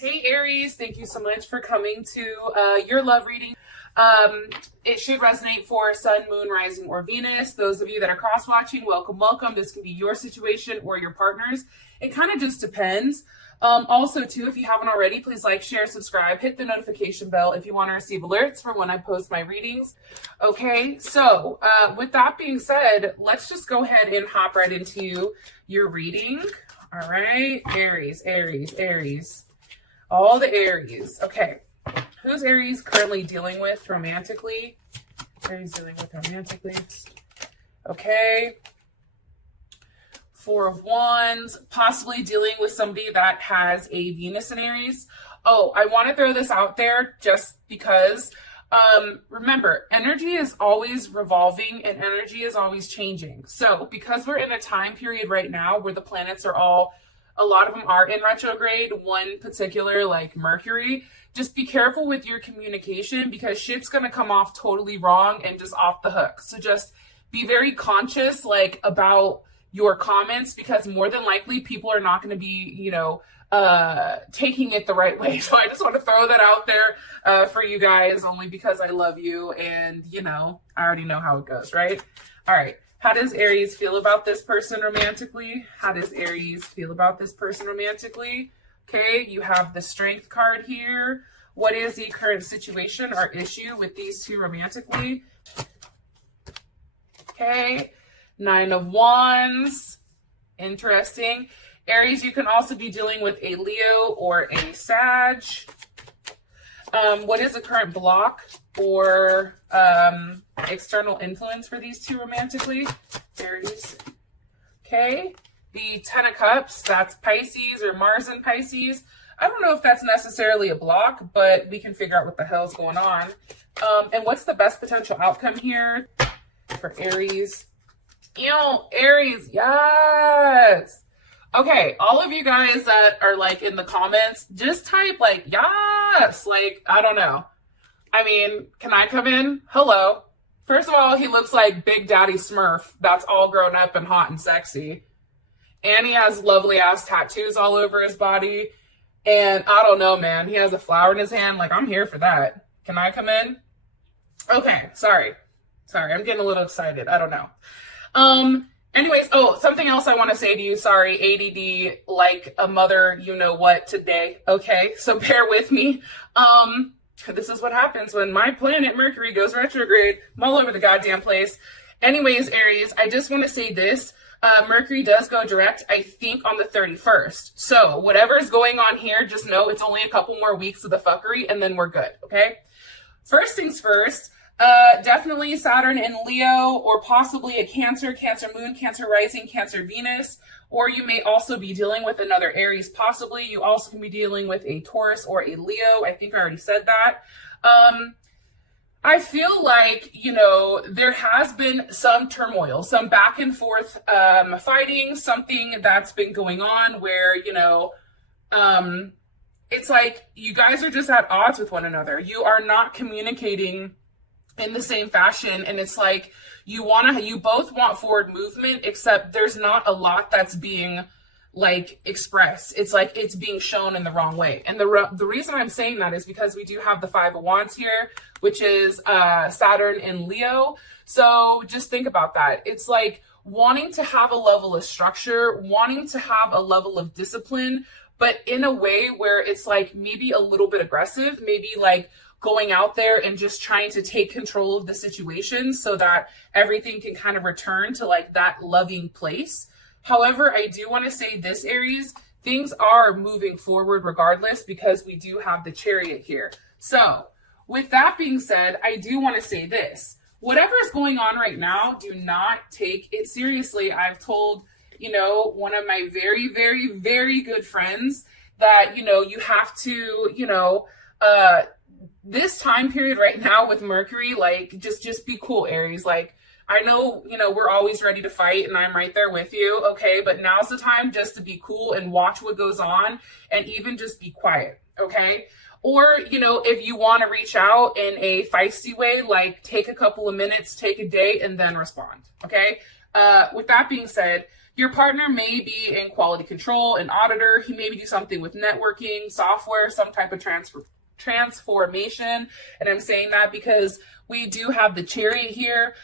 Hey Aries, thank you so much for coming to your love reading. It should resonate for Sun, Moon, Rising, or Venus. Those of you that are cross-watching, welcome, welcome. This can be your situation or your partner's. It kind of just depends. Also, too, if you haven't already, please like, share, subscribe, hit the notification bell if you want to receive alerts for when I post my readings. Okay, so with that being said, let's just go ahead and hop right into your reading. All right, Aries, Aries, Aries. All the Aries. Okay. Who's Aries currently dealing with romantically? Aries dealing with romantically. Okay. Four of Wands. Possibly dealing with somebody that has a Venus in Aries. Oh, I want to throw this out there just because remember, energy is always revolving and energy is always changing. So because we're in a time period right now where the planets are all, a lot of them are in retrograde, one particular like Mercury, just be careful with your communication because shit's going to come off totally wrong and just off the hook. So just be very conscious like about your comments because more than likely people are not going to be, taking it the right way. So I just want to throw that out there for you guys only because I love you and, I already know how it goes, right? All right. How does Aries feel about this person romantically? How does Aries feel about this person romantically? Okay, you have the Strength card here. What is the current situation or issue with these two romantically? Okay, Nine of Wands. Interesting. Aries, you can also be dealing with a Leo or a Sag. What is the current block or external influence for these two romantically? Aries. Okay. The Ten of Cups, that's Pisces or Mars in Pisces. I don't know if that's necessarily a block, but we can figure out what the hell's going on. And what's the best potential outcome here for Aries? Aries, yes. Okay, all of you guys that are like in the comments, just type like, yes, like, I don't know. I mean, can I come in? Hello. First of all, he looks like Big Daddy Smurf. That's all grown up and hot and sexy. And he has lovely ass tattoos all over his body. And I don't know, man. He has a flower in his hand. Like, I'm here for that. Can I come in? Okay, sorry. Sorry, I'm getting a little excited. I don't know. Anyways, something else I want to say to you. Sorry, ADD, like a mother, you know what, today. Okay, so bear with me. This is what happens when my planet Mercury goes retrograde. I'm all over the goddamn place. Anyways, Aries, I just want to say this. Mercury does go direct, I think, on the 31st. So whatever's going on here, just know it's only a couple more weeks of the fuckery and then we're good, okay? First things first, definitely Saturn in Leo or possibly a Cancer, Cancer Moon, Cancer Rising, Cancer Venus, or you may also be dealing with another Aries possibly. You also can be dealing with a Taurus or a Leo. I think I already said that. I feel like, there has been some turmoil, some back and forth fighting, something that's been going on where, it's like you guys are just at odds with one another. You are not communicating in the same fashion, and it's like you both want forward movement, except there's not a lot that's being like expressed. It's like it's being shown in the wrong way. And the reason I'm saying that is because we do have the Five of Wands here, which is Saturn in Leo. So just think about that. It's like wanting to have a level of structure, wanting to have a level of discipline, but in a way where it's like maybe a little bit aggressive, maybe like going out there and just trying to take control of the situation so that everything can kind of return to like that loving place. However, I do want to say this, Aries, things are moving forward regardless because we do have the Chariot here. So with that being said, I do want to say this. Whatever is going on right now, do not take it seriously. I've told, one of my very, very, very good friends that, you have to, this time period right now with Mercury, like just be cool, Aries. Like, I know, we're always ready to fight and I'm right there with you. Okay. But now's the time just to be cool and watch what goes on and even just be quiet. Okay. Or, if you want to reach out in a feisty way, like take a couple of minutes, take a day and then respond. Okay. With that being said, Your partner may be in quality control, an auditor. He may do something with networking, software, some type of transformation. And I'm saying that because we do have the Chariot here.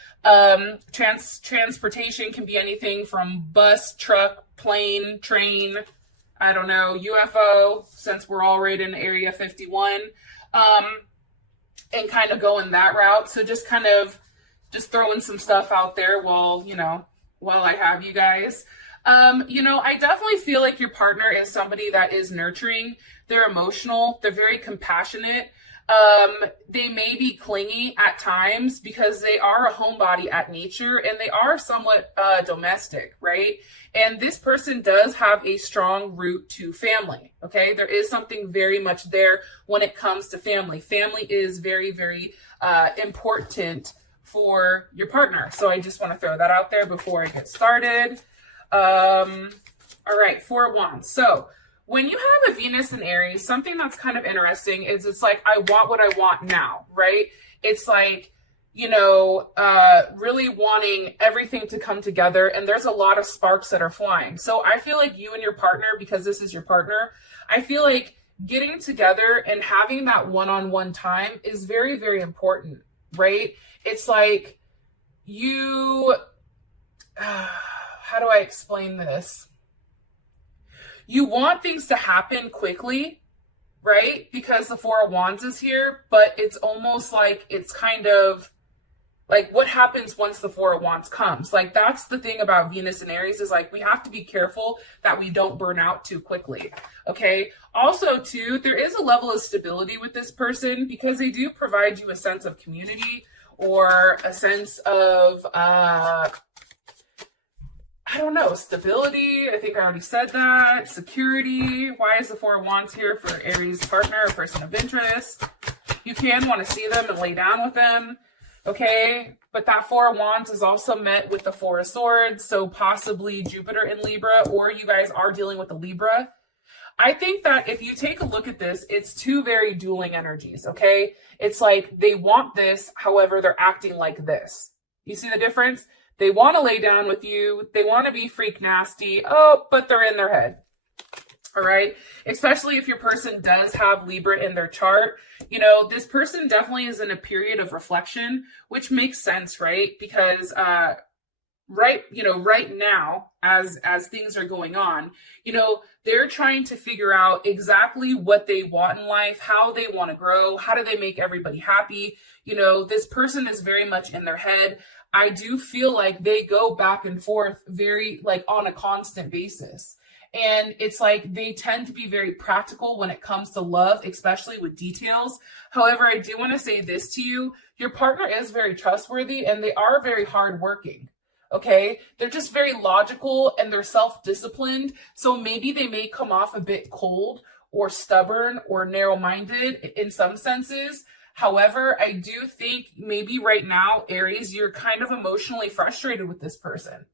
Transportation can be anything from bus, truck, plane, train, I don't know, UFO, since we're all right in Area 51, and kind of going that route. So just kind of just throwing some stuff out there while I have you guys. I definitely feel like your partner is somebody that is nurturing. They're emotional. They're very compassionate. They may be clingy at times because they are a homebody at nature, and they are somewhat domestic, right? And this person does have a strong root to family, okay? There is something very much there when it comes to family. Family is very, very important for your partner. So I just want to throw that out there before I get started. All right, Four of Wands. So when you have a Venus in Aries, something that's kind of interesting is it's like, I want what I want now, right? It's like, really wanting everything to come together, and there's a lot of sparks that are flying. So I feel like you and your partner, because this is your partner, I feel like getting together and having that one-on-one time is very, very important, right? It's like how do I explain this? You want things to happen quickly, right? Because the Four of Wands is here, but it's almost like it's kind of like what happens once the Four of Wands comes. Like that's the thing about Venus and Aries is like we have to be careful that we don't burn out too quickly, okay? Also, too, there is a level of stability with this person because they do provide you a sense of community or a sense of stability. I think I already said that. Security. Why is the Four of Wands here for Aries partner or person of interest? You can want to see them and lay down with them, okay? But that Four of Wands is also met with the Four of Swords, so possibly Jupiter in Libra, or you guys are dealing with a Libra. I think that if you take a look at this, it's two very dueling energies, okay? It's like they want this, however, they're acting like this. You see the difference? They want to lay down with you. They want to be freak nasty. Oh, but they're in their head. All right. Especially if your person does have Libra in their chart. This person definitely is in a period of reflection, which makes sense, right? Because, right now, as things are going on, they're trying to figure out exactly what they want in life, how they want to grow, how do they make everybody happy. This person is very much in their head. I do feel like they go back and forth very on a constant basis. And it's like they tend to be very practical when it comes to love, especially with details. However, I do want to say this to you. Your partner is very trustworthy and they are very hardworking. Okay. They're just very logical and they're self-disciplined. So maybe they may come off a bit cold or stubborn or narrow-minded in some senses. However, I do think maybe right now, Aries, you're kind of emotionally frustrated with this person.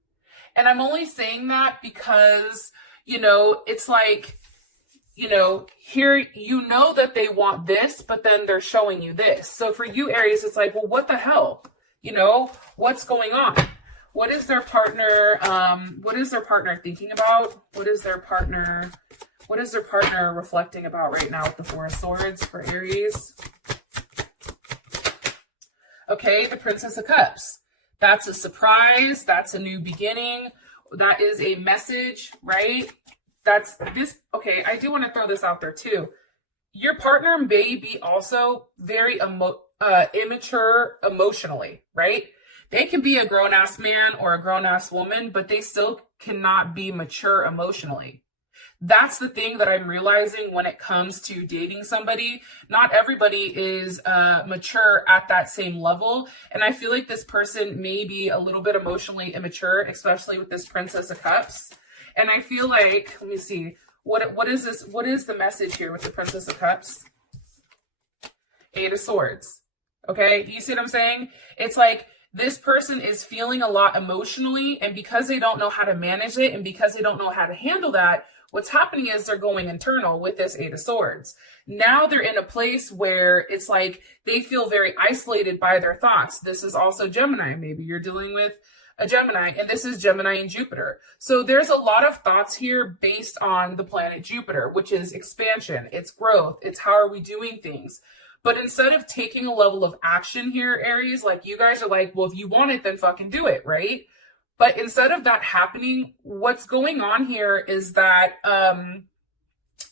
And I'm only saying that because, it's like, here, that they want this, but then they're showing you this. So for you, Aries, it's like, well, what the hell? What's going on? What is their partner thinking about? What is their partner reflecting about right now with the Four of Swords for Aries? Okay, the Princess of Cups. That's a surprise. That's a new beginning. That is a message, right? That's this. Okay, I do want to throw this out there too. Your partner may be also very immature emotionally, right? They can be a grown-ass man or a grown-ass woman, but they still cannot be mature emotionally. That's the thing that I'm realizing when it comes to dating somebody. Not everybody is mature at that same level. And I feel like this person may be a little bit emotionally immature, especially with this Princess of Cups. And I feel like, let me see, what is this? What is the message here with the Princess of Cups? Eight of Swords. Okay, you see what I'm saying? It's like this person is feeling a lot emotionally, and because they don't know how to manage it and because they don't know how to handle that, what's happening is they're going internal with this Eight of Swords. Now they're in a place where it's like they feel very isolated by their thoughts. This is also Gemini. Maybe you're dealing with a Gemini, and this is Gemini and Jupiter. So there's a lot of thoughts here based on the planet Jupiter, which is expansion, it's growth, it's how are we doing things. But instead of taking a level of action here, Aries, like you guys are like, well, if you want it, then fucking do it, right? But instead of that happening, what's going on here is that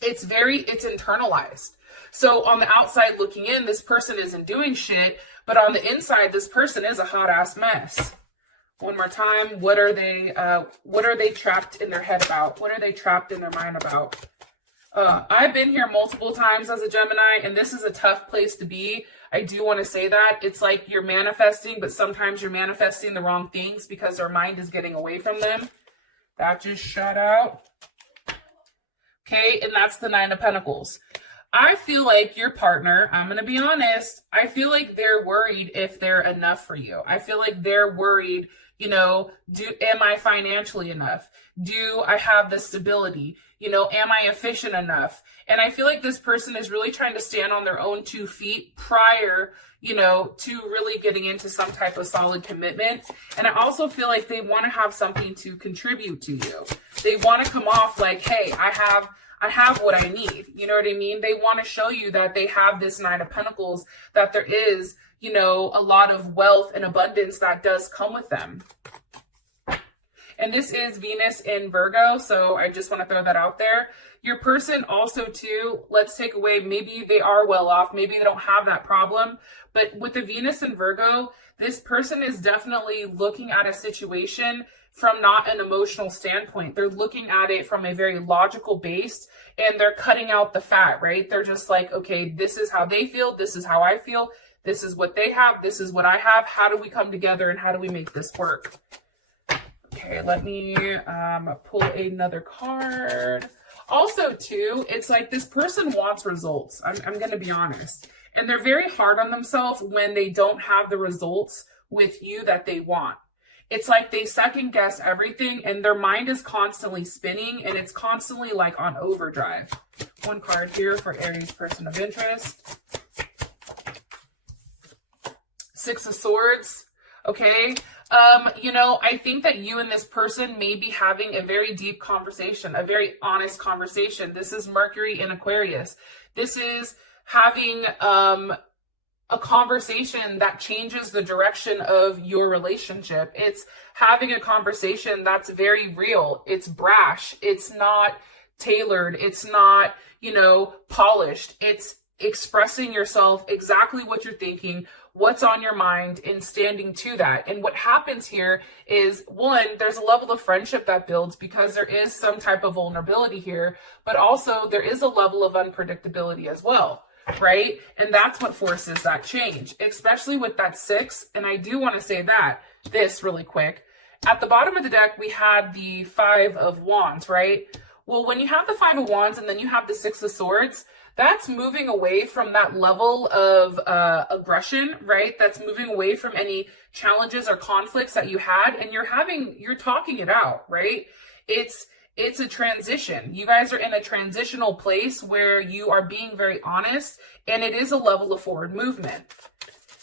it's internalized. So on the outside looking in, this person isn't doing shit, but on the inside, this person is a hot ass mess. One more time, what are they trapped in their head about? What are they trapped in their mind about? I've been here multiple times as a Gemini, and this is a tough place to be. I do want to say that. It's like you're manifesting, but sometimes you're manifesting the wrong things because their mind is getting away from them. That just shot out. Okay, and that's the Nine of Pentacles. I feel like your partner, I'm going to be honest, I feel like they're worried if they're enough for you. I feel like they're worried, you know, am I financially enough? Do I have the stability? You know, am I efficient enough? And I feel like this person is really trying to stand on their own 2 feet prior, you know, to really getting into some type of solid commitment. And I also feel like they want to have something to contribute to you. They want to come off like, hey, I have what I need. You know what I mean? They want to show you that they have this Nine of Pentacles, that there is, you know, a lot of wealth and abundance that does come with them. And this is Venus in Virgo, so I just want to throw that out there. Your person also too, let's take away, maybe they are well off, maybe they don't have that problem, but with the Venus in Virgo, this person is definitely looking at a situation from not an emotional standpoint. They're looking at it from a very logical base, and they're cutting out the fat, right? They're just like, okay, this is how they feel, this is how I feel, this is what they have, this is what I have. How do we come together and how do we make this work? Okay, let me pull another card. Also, too, it's like this person wants results. I'm going to be honest. And they're very hard on themselves when they don't have the results with you that they want. It's like they second guess everything and their mind is constantly spinning and it's constantly like on overdrive. One card here for Aries person of interest. Six of Swords. Okay. You know, I think that you and this person may be having a very deep conversation, a very honest conversation. This is Mercury in Aquarius. This is having a conversation that changes the direction of your relationship. It's having a conversation that's very real. It's brash. It's not tailored. It's not, you know, polished. It's expressing yourself exactly what you're thinking, what's on your mind, and standing to that. And what happens here is, one, there's a level of friendship that builds because there is some type of vulnerability here, but also there is a level of unpredictability as well, right? And that's what forces that change, especially with that 6. And I do want to say that, this really quick. At the bottom of the deck, we had the 5 of Wands, right? Well, when you have the 5 of Wands and then you have the 6 of Swords, that's moving away from that level of aggression, right? That's moving away from any challenges or conflicts that you had, and you're talking it out, right? It's a transition. You guys are in a transitional place where you are being very honest, and it is a level of forward movement.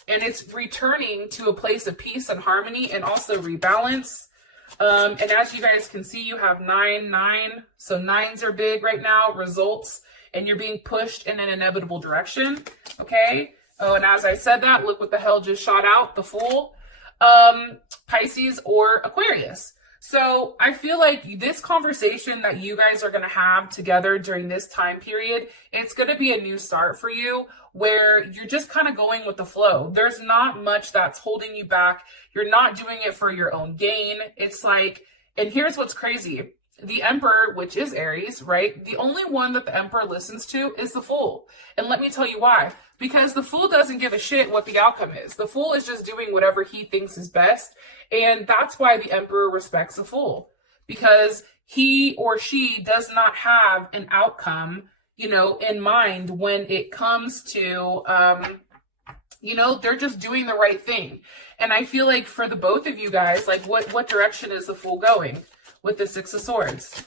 And it's returning to a place of peace and harmony and also rebalance. And as you guys can see, you have 9, 9. So 9s are big right now, results. And you're being pushed in an inevitable direction, okay? Oh, and as I said that, look what the hell just shot out, the Fool. Pisces or Aquarius. So I feel like this conversation that you guys are going to have together during this time period, it's going to be a new start for you where you're just kind of going with the flow. There's not much that's holding you back. You're not doing it for your own gain. It's like, and here's what's crazy. The Emperor, which is Aries, right? The only one that the Emperor listens to is the Fool. And let me tell you why. Because the Fool doesn't give a shit what the outcome is. The Fool is just doing whatever he thinks is best. And that's why the Emperor respects the Fool. Because he or she does not have an outcome, you know, in mind when it comes to, you know, they're just doing the right thing. And I feel like for the both of you guys, like what direction is the Fool going? With the 6 of Swords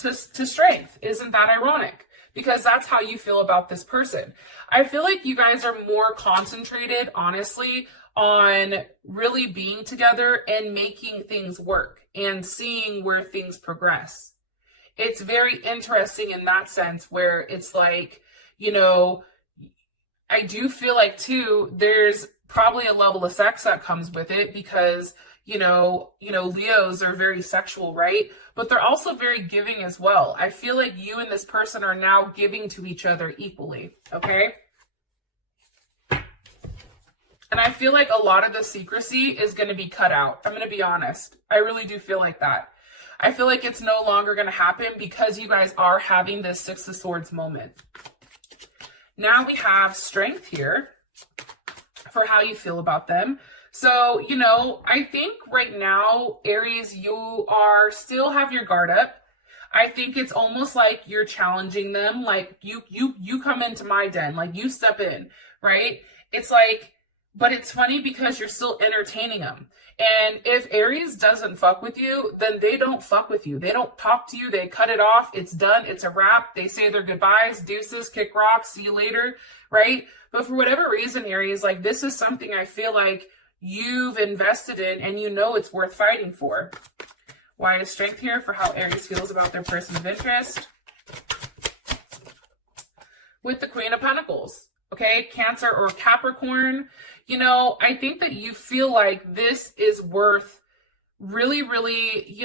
to strength. Isn't that ironic? Because that's how you feel about this person. I feel like you guys are more concentrated, honestly, on really being together and making things work and seeing where things progress. It's very interesting in that sense where it's like, you know, I do feel like too, there's probably a level of sex that comes with it because, Leos are very sexual, right? But they're also very giving as well. I feel like you and this person are now giving to each other equally, okay? And I feel like a lot of the secrecy is going to be cut out. I'm going to be honest. I really do feel like that. I feel like it's no longer going to happen because you guys are having this Six of Swords moment. Now we have strength here for how you feel about them. So, I think right now, Aries, you are still have your guard up. I think it's almost like you're challenging them. Like you come into my den, like you step in, right? It's like, but it's funny because you're still entertaining them. And if Aries doesn't fuck with you, then they don't fuck with you. They don't talk to you. They cut it off. It's done. It's a wrap. They say their goodbyes, deuces, kick rocks, see you later, right? But for whatever reason, Aries, like this is something I feel like you've invested in and it's worth fighting for. Why is strength here for how Aries feels about their person of interest? With the Queen of Pentacles, okay? Cancer or Capricorn. I think that you feel like this is worth really, really,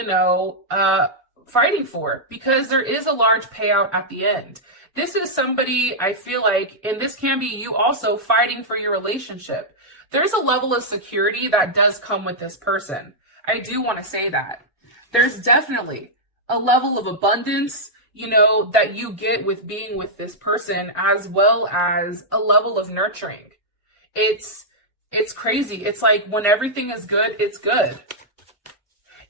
fighting for because there is a large payout at the end. This is somebody I feel like, and this can be you also fighting for your relationship. There's a level of security that does come with this person. I do want to say that. There's definitely a level of abundance, that you get with being with this person, as well as a level of nurturing. It's crazy. It's like when everything is good, it's good.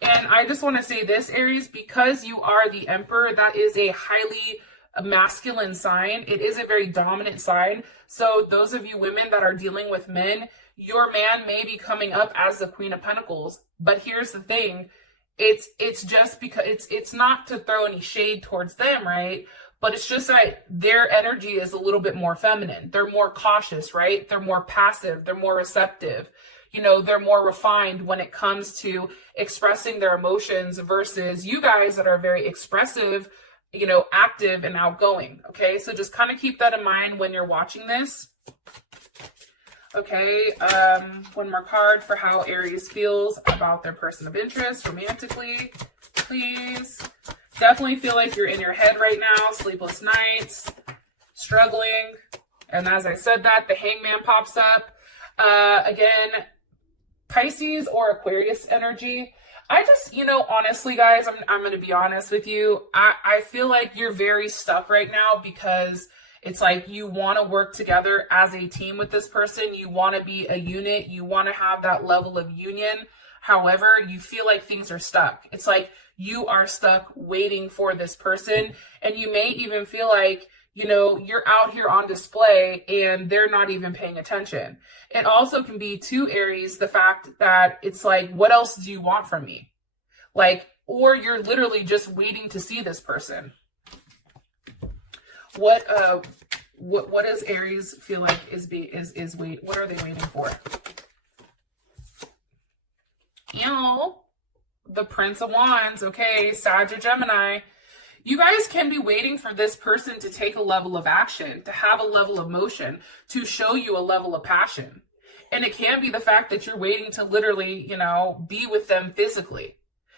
And I just want to say this, Aries, because you are the Emperor, that is a highly masculine sign. It is a very dominant sign. So those of you women that are dealing with men, your man may be coming up as the Queen of Pentacles. But here's the thing. It's just because it's not to throw any shade towards them, right? But it's just that their energy is a little bit more feminine. They're more cautious, right? They're more passive. They're more receptive. They're more refined when it comes to expressing their emotions versus you guys that are very expressive, active and outgoing. Okay. So just kind of keep that in mind when you're watching this. Okay. One more card for how Aries feels about their person of interest romantically, please. Definitely feel like you're in your head right now. Sleepless nights, struggling. And as I said that, the Hangman pops up. Again, Pisces or Aquarius energy. I just, honestly, guys, I'm going to be honest with you. I feel like you're very stuck right now because it's like you want to work together as a team with this person. You want to be a unit. You want to have that level of union. However, you feel like things are stuck. It's like you are stuck waiting for this person. And you may even feel like, you're out here on display and they're not even paying attention. It also can be to Aries, the fact that it's like, what else do you want from me? Like, or you're literally just waiting to see this person. What does Aries feel like what are they waiting for? The Prince of Wands, okay, Sag or Gemini. You guys can be waiting for this person to take a level of action, to have a level of motion, to show you a level of passion. And it can be the fact that you're waiting to literally, be with them physically,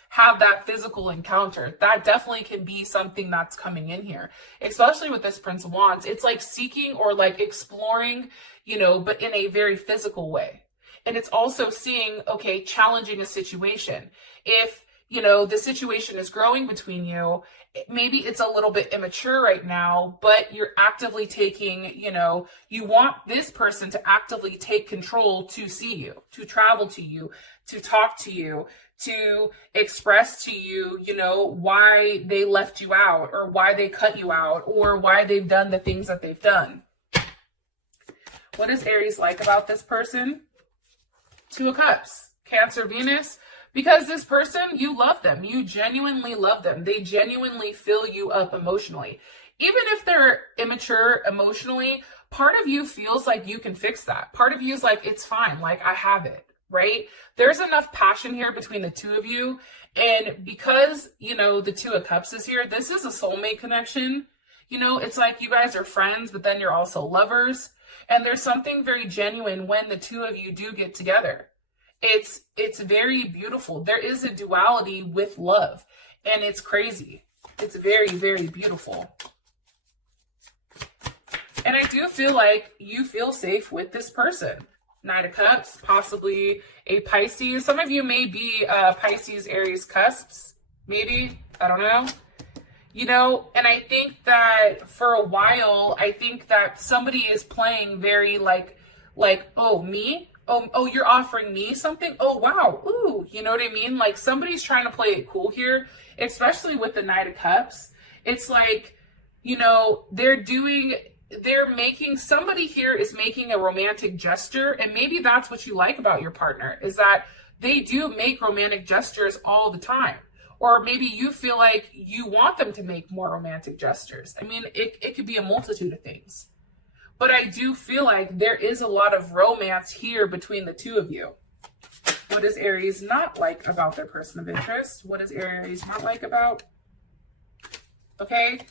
have that physical encounter. That definitely can be something that's coming in here, especially with this Prince of Wands. It's like seeking or like exploring, but in a very physical way. And it's also seeing, okay, challenging a situation. If, the situation is growing between you, maybe it's a little bit immature right now, but you're actively taking, you want this person to actively take control to see you, to travel to you, to talk to you, to express to you, why they left you out or why they cut you out or why they've done the things that they've done. What is Aries like about this person? Two of Cups, Cancer, Venus. Because this person, you love them. You genuinely love them. They genuinely fill you up emotionally. Even if they're immature emotionally, part of you feels like you can fix that. Part of you is like, it's fine. Like, I have it, right? There's enough passion here between the two of you. And because, you know, the Two of Cups is here, this is a soulmate connection. You know, it's like you guys are friends, but then you're also lovers. And there's something very genuine when the two of you do get together. It's very beautiful. There is a duality with love, and it's crazy. It's very, very beautiful. And I do feel like you feel safe with this person. Knight of Cups, possibly a Pisces. Some of you may be Pisces, Aries cusps, maybe. I don't know. You know, and I think that for a while, I think that somebody is playing very like, oh, me? Oh, you're offering me something? Oh, wow. Ooh, you know what I mean? Like, somebody's trying to play it cool here, especially with the Knight of Cups. It's like, you know, somebody here is making a romantic gesture, and maybe that's what you like about your partner, is that they do make romantic gestures all the time. Or maybe you feel like you want them to make more romantic gestures. I mean, it could be a multitude of things. But I do feel like there is a lot of romance here between the two of you. What does Aries not like about their person of interest? What does Aries not like about? Okay.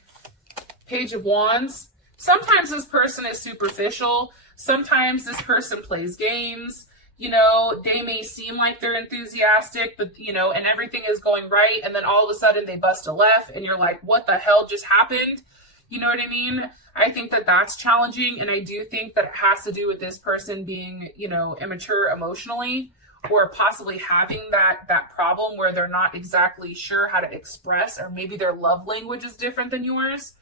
Page of Wands. Sometimes this person is superficial. Sometimes this person plays games. You know, they may seem like they're enthusiastic, but, you know, and everything is going right. And then all of a sudden they bust a left and you're like, what the hell just happened? You know what I mean? I think that that's challenging. And I do think that it has to do with this person being, you know, immature emotionally, or possibly having that problem where they're not exactly sure how to express, or maybe their love language is different than yours.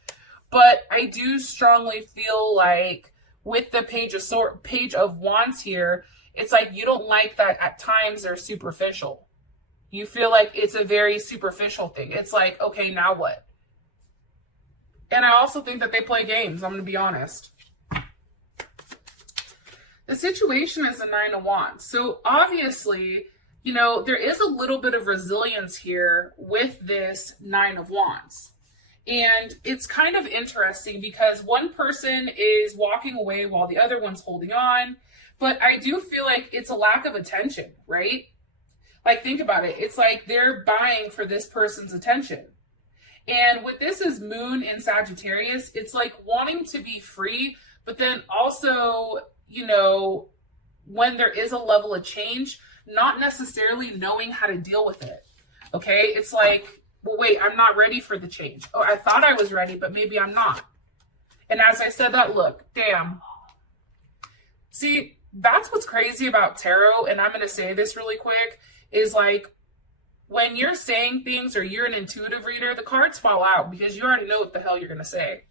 But I do strongly feel like with the Page of Wands here, it's like you don't like that at times they're superficial. You feel like it's a very superficial thing. It's like, okay, now what? And I also think that they play games, I'm going to be honest. The situation is the Nine of Wands. So obviously, you know, there is a little bit of resilience here with this Nine of Wands. And it's kind of interesting because one person is walking away while the other one's holding on. But I do feel like it's a lack of attention, right? Like, think about it. It's like they're buying for this person's attention. And with this is Moon in Sagittarius, it's like wanting to be free, but then also, you know, when there is a level of change, not necessarily knowing how to deal with it. Okay? It's like, well, wait, I'm not ready for the change. Oh, I thought I was ready, but maybe I'm not. And as I said that, look, damn. See, that's what's crazy about tarot, and I'm going to say this really quick, is like when you're saying things or you're an intuitive reader, the cards fall out because you already know what the hell you're going to say.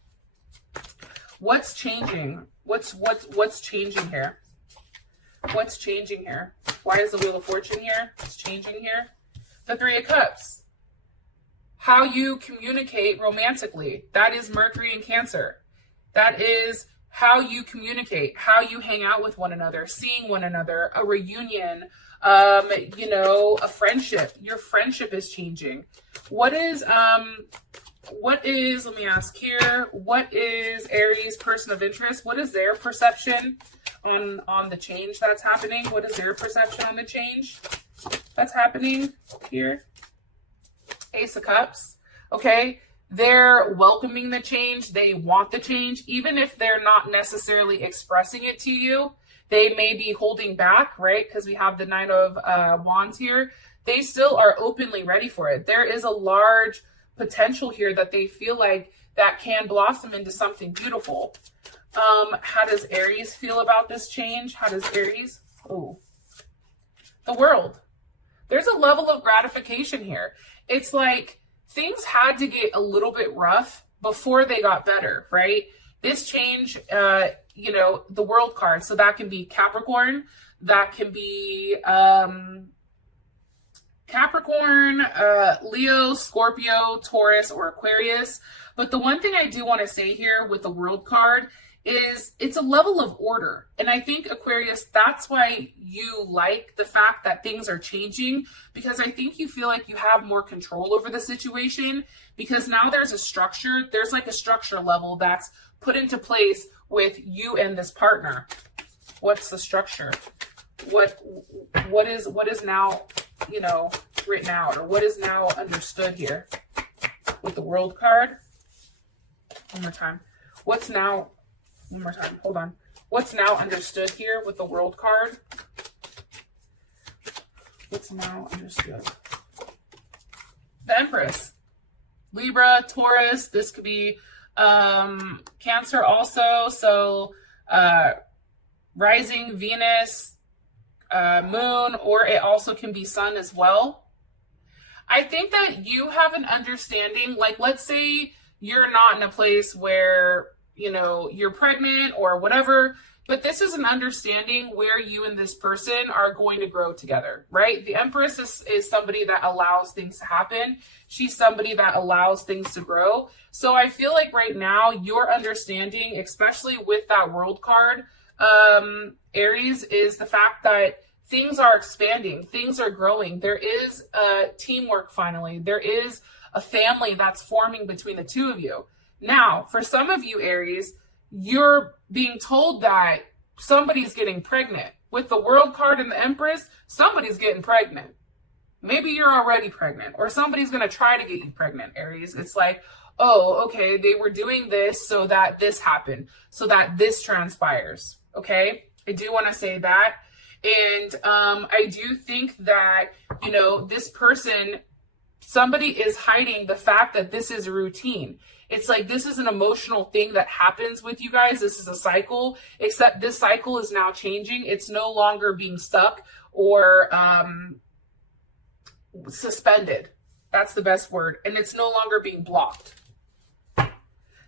What's changing? What's changing here? What's changing here? Why is the Wheel of Fortune here? What's changing here? The Three of Cups. How you communicate romantically. That is Mercury and Cancer. That is how you communicate, how you hang out with one another, seeing one another, a reunion, you know, a friendship. Your friendship is changing. What is, let me ask here, what is Aries' person of interest? What is their perception on the change that's happening? What is their perception on the change that's happening here? Ace of Cups, okay? They're welcoming the change. They want the change. Even if they're not necessarily expressing it to you, they may be holding back, right? Because we have the Nine of Wands here. They still are openly ready for it. There is a large potential here that they feel like that can blossom into something beautiful. How does Aries feel about this change? How does Aries? Oh, the World. There's a level of gratification here. It's like things had to get a little bit rough before they got better, right? This change, you know, the World card. So that can be Capricorn. That can be Capricorn, Leo, Scorpio, Taurus, or Aquarius. But the one thing I do want to say here with the World card is it's a level of order. And I think Aquarius, that's why you like the fact that things are changing, because I think you feel like you have more control over the situation, because now there's a structure. There's like a structure level that's put into place with you and this partner? What's the structure? What is now, you know, written out, or what is now understood here with the World card? One more time. What's now, one more time, hold on. What's now understood here with the World card? What's now understood? The Empress. Libra, Taurus, this could be Cancer also. So rising Venus, moon, or it also can be sun as well. I think that you have an understanding, like let's say you're not in a place where, you know, you're pregnant or whatever, but this is an understanding where you and this person are going to grow together, right? The Empress is somebody that allows things to happen. She's somebody that allows things to grow. So I feel like right now your understanding, especially with that World card, Aries, is the fact that things are expanding, things are growing. There is teamwork finally. There is a family that's forming between the two of you. Now, for some of you, Aries, you're being told that somebody's getting pregnant. With the World card and the Empress, somebody's getting pregnant. Maybe you're already pregnant, or somebody's going to try to get you pregnant, Aries. It's like, oh, okay, they were doing this so that this happened, so that this transpires, okay? I do want to say that. And I do think that, you know, this person, somebody is hiding the fact that this is a routine. It's like this is an emotional thing that happens with you guys. This is a cycle, except this cycle is now changing. It's no longer being stuck or suspended. That's the best word. And it's no longer being blocked.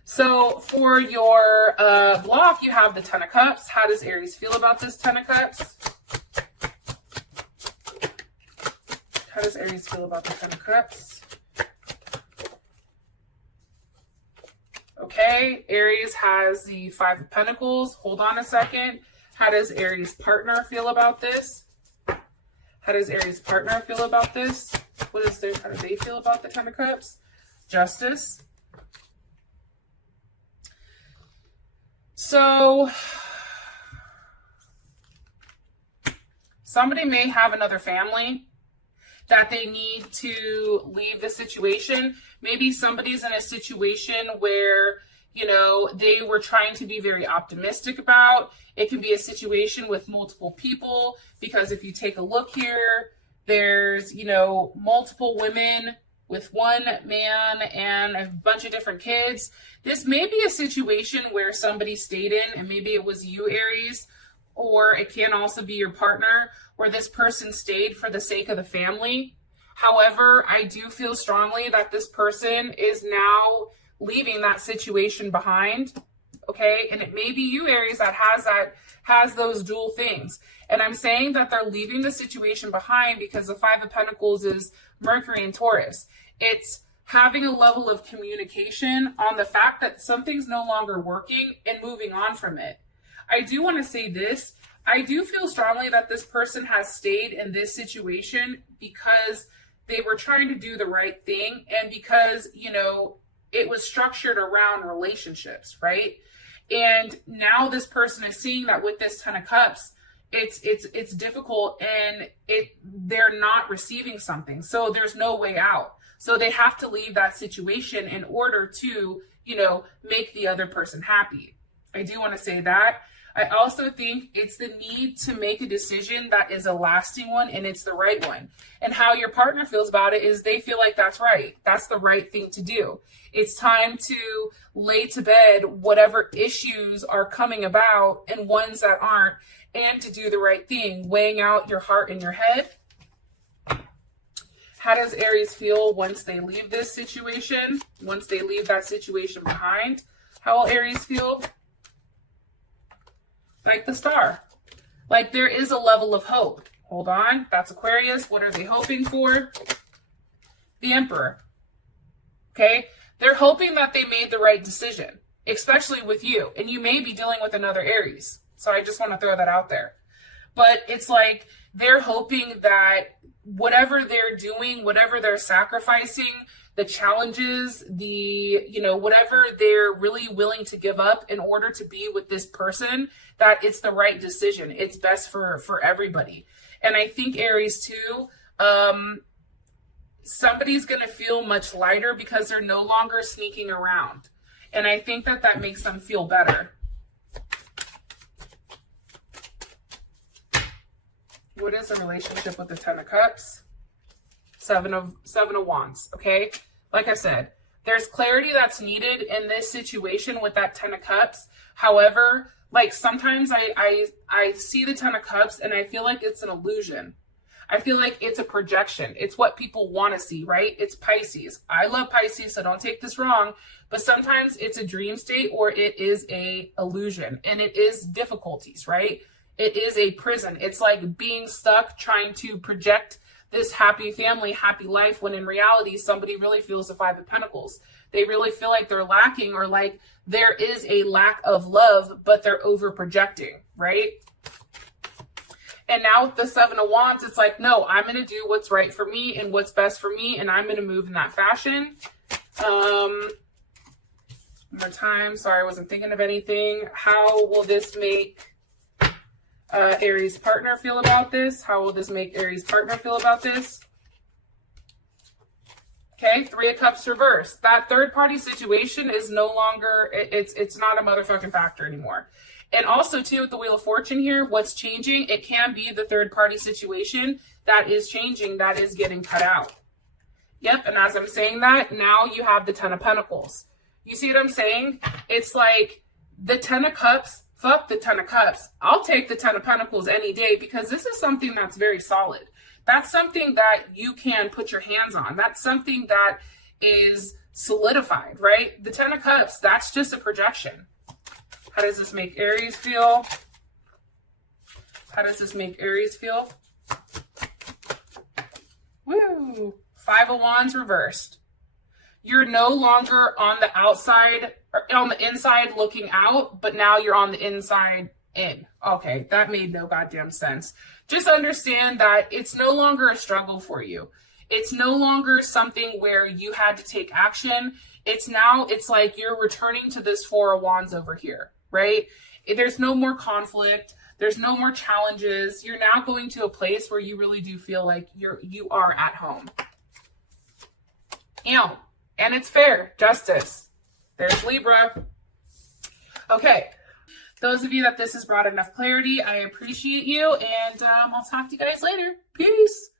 So for your block, you have the Ten of Cups. How does Aries feel about this Ten of Cups? How does Aries feel about the Ten of Cups? Okay, Aries has the Five of Pentacles. Hold on a second. How does Aries' partner feel about this? How does Aries' partner feel about this? How do they feel about the Ten of Cups? Justice. So, somebody may have another family that they need to leave the situation. Maybe somebody's in a situation where, you know, they were trying to be very optimistic about. It can be a situation with multiple people, because if you take a look here, there's, you know, multiple women with one man and a bunch of different kids. This may be a situation where somebody stayed in, and maybe it was you, Aries, or it can also be your partner, where this person stayed for the sake of the family. However, I do feel strongly that this person is now leaving that situation behind, okay? And it may be you, Aries, that has those dual things. And I'm saying that they're leaving the situation behind because the Five of Pentacles is Mercury and Taurus. It's having a level of communication on the fact that something's no longer working and moving on from it. I do want to say this. I do feel strongly that this person has stayed in this situation because they were trying to do the right thing, and because, you know, it was structured around relationships, right? And now this person is seeing that with this Ten of Cups, it's difficult, and they're not receiving something. So there's no way out. So they have to leave that situation in order to, you know, make the other person happy. I do want to say that. I also think it's the need to make a decision that is a lasting one, and it's the right one. And how your partner feels about it is they feel like that's right. That's the right thing to do. It's time to lay to bed whatever issues are coming about and ones that aren't, and to do the right thing, weighing out your heart and your head. How does Aries feel once they leave this situation? Once they leave that situation behind, how will Aries feel? Like the Star. Like there is a level of hope. Hold on. That's Aquarius. What are they hoping for? The Emperor. Okay? They're hoping that they made the right decision, especially with you. And you may be dealing with another Aries. So I just want to throw that out there. But it's like they're hoping that whatever they're doing, whatever they're sacrificing, the challenges, the, you know, whatever they're really willing to give up in order to be with this person, that it's the right decision. It's best for everybody. And I think Aries too, somebody's going to feel much lighter because they're no longer sneaking around. And I think that that makes them feel better. What is the relationship with the Ten of Cups? Seven of Wands, okay? Like I said, there's clarity that's needed in this situation with that Ten of Cups. However, like sometimes I see the Ten of Cups and I feel like it's an illusion. I feel like it's a projection. It's what people want to see, right? It's Pisces. I love Pisces, so don't take this wrong. But sometimes it's a dream state or it is a illusion. And it is difficulties, right? It is a prison. It's like being stuck trying to project this happy family, happy life, when in reality, somebody really feels the Five of Pentacles. They really feel like they're lacking, or like there is a lack of love, but they're over projecting, right? And now with the Seven of Wands, it's like, no, I'm going to do what's right for me and what's best for me, and I'm going to move in that fashion. One more time. Sorry, I wasn't thinking of anything. How will this make Aries partner feel about this? How will this make Aries partner feel about this? Okay, Three of Cups reversed. That third party situation is no longer, it's not a motherfucking factor anymore. And also too, with the Wheel of Fortune here, what's changing, it can be the third party situation that is changing, that is getting cut out. Yep, and as I'm saying that, now you have the Ten of Pentacles. You see what I'm saying? It's like the Ten of Cups, fuck the Ten of Cups. I'll take the Ten of Pentacles any day, because this is something that's very solid. That's something that you can put your hands on. That's something that is solidified, right? The Ten of Cups, that's just a projection. How does this make Aries feel? How does this make Aries feel? Woo! Five of Wands reversed. You're no longer on the outside, or on the inside looking out, but now you're on the inside in. Okay, that made no goddamn sense. Just understand that it's no longer a struggle for you. It's no longer something where you had to take action. It's like you're returning to this Four of Wands over here, right? There's no more conflict. There's no more challenges. You're now going to a place where you really do feel like you are at home. And it's fair. Justice. There's Libra. Okay. Those of you that this has brought enough clarity, I appreciate you. And I'll talk to you guys later. Peace.